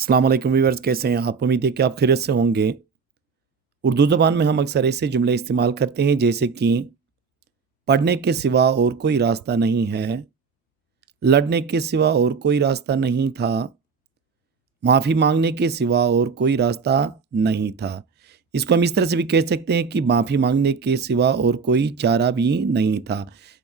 अस्सलाम वालेकुम व्यूअर्स, कैसे हैं आप? उम्मीद है कि आप खैरियत से होंगे। उर्दू ज़बान में हम अक्सर ऐसे जुमले इस्तेमाल करते हैं जैसे कि पढ़ने के सिवा और कोई रास्ता नहीं है, लड़ने के सिवा और कोई रास्ता नहीं था, माफ़ी मांगने के सिवा और कोई रास्ता नहीं था। इसको हम इस तरह से भी कह सकते हैं कि माफ़ी मांगने के सिवा और कोई चारा भी नहीं था।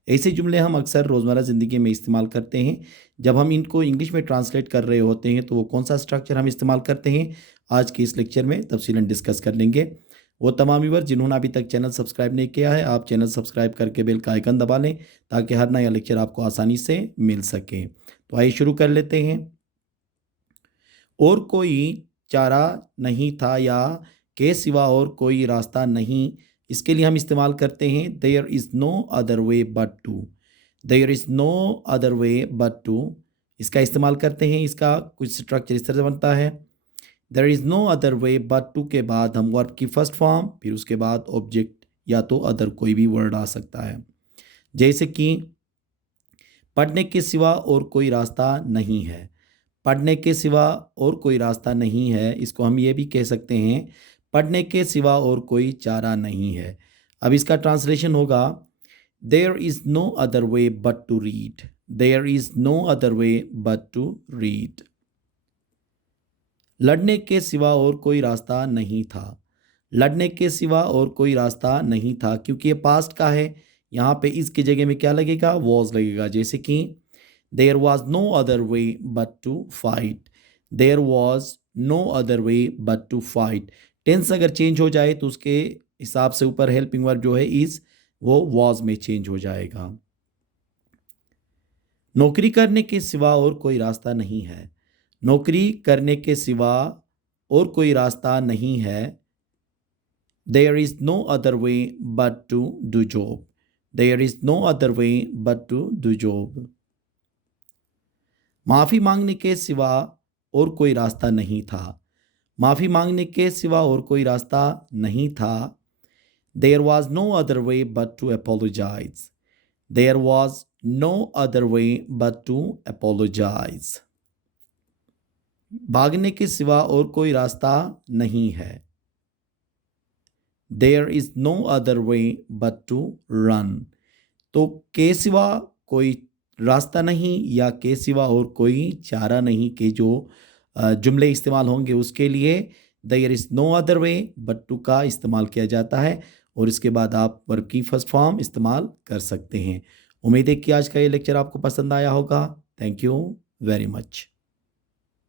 ऐसे जुमले हम अक्सर रोज़मर्रा ज़िंदगी में इस्तेमाल करते हैं। जब हम इनको इंग्लिश में ट्रांसलेट कर रहे होते हैं तो वो कौन-सा स्ट्रक्चर हम इस्तेमाल करते हैं, आज के इस लेक्चर में तफ़सीलन डिस्कस कर लेंगे। वो तमाम व्यूअर जिन्होंने अभी तक चैनल सब्सक्राइब नहीं किया है, आप चैनल सब्सक्राइब करके बेल का आइकन दबा लें ताकि हर नया लेक्चर आपको आसानी से मिल सके। तो आइए शुरू कर लेते हैं। और कोई चारा नहीं था या के सिवा और कोई रास्ता नहीं, इसके लिए हम इस्तेमाल करते हैं there is no other way but to. There is no other way but to, इसका इस्तेमाल करते हैं। इसका कुछ स्ट्रक्चर इस तरह से बनता है। There is no other way but to के बाद हम वर्ब की फर्स्ट फॉर्म, फिर उसके बाद ऑब्जेक्ट या तो अदर कोई भी वर्ड आ सकता है। जैसे कि पढ़ने के सिवा और कोई रास्ता नहीं है। पढ़ने के सिवा और कोई रास्ता नहीं है, इसको हम ये भी कह सकते हैं पढ़ने के सिवा और कोई चारा नहीं है। अब इसका ट्रांसलेशन होगा there is no other way but to read. There is no other way but to read. लड़ने के सिवा और कोई रास्ता नहीं था। लड़ने के सिवा और कोई रास्ता नहीं था, क्योंकि ये पास्ट का है, यहाँ पे इसकी जगह में क्या लगेगा? वॉज लगेगा। जैसे कि there was no other way but to fight. There was no other way but to fight. Tense अगर चेंज हो जाए तो उसके हिसाब से ऊपर हेल्पिंग वर्ब जो है इज, वो वॉज में चेंज हो जाएगा। नौकरी करने के सिवा और कोई रास्ता नहीं है। नौकरी करने के सिवा और कोई रास्ता नहीं है। There is no other way but to do job. There is no other way but to do job. माफ़ी मांगने के सिवा और कोई रास्ता नहीं था। माफ़ी मांगने के सिवा और कोई रास्ता नहीं था। There was no other way but to apologise. There was no other way but to apologise. भागने के सिवा और कोई रास्ता नहीं है। There is no other way but to run. तो के सिवा कोई रास्ता नहीं या के सिवा और कोई चारा नहीं के जो जुमले इस्तेमाल होंगे उसके लिए there is no other way but to का इस्तेमाल किया जाता है और इसके बाद आप वर्ब की फर्स्ट फॉर्म इस्तेमाल कर सकते हैं। उम्मीद है कि आज का ये लेक्चर आपको पसंद आया होगा। Thank you very much.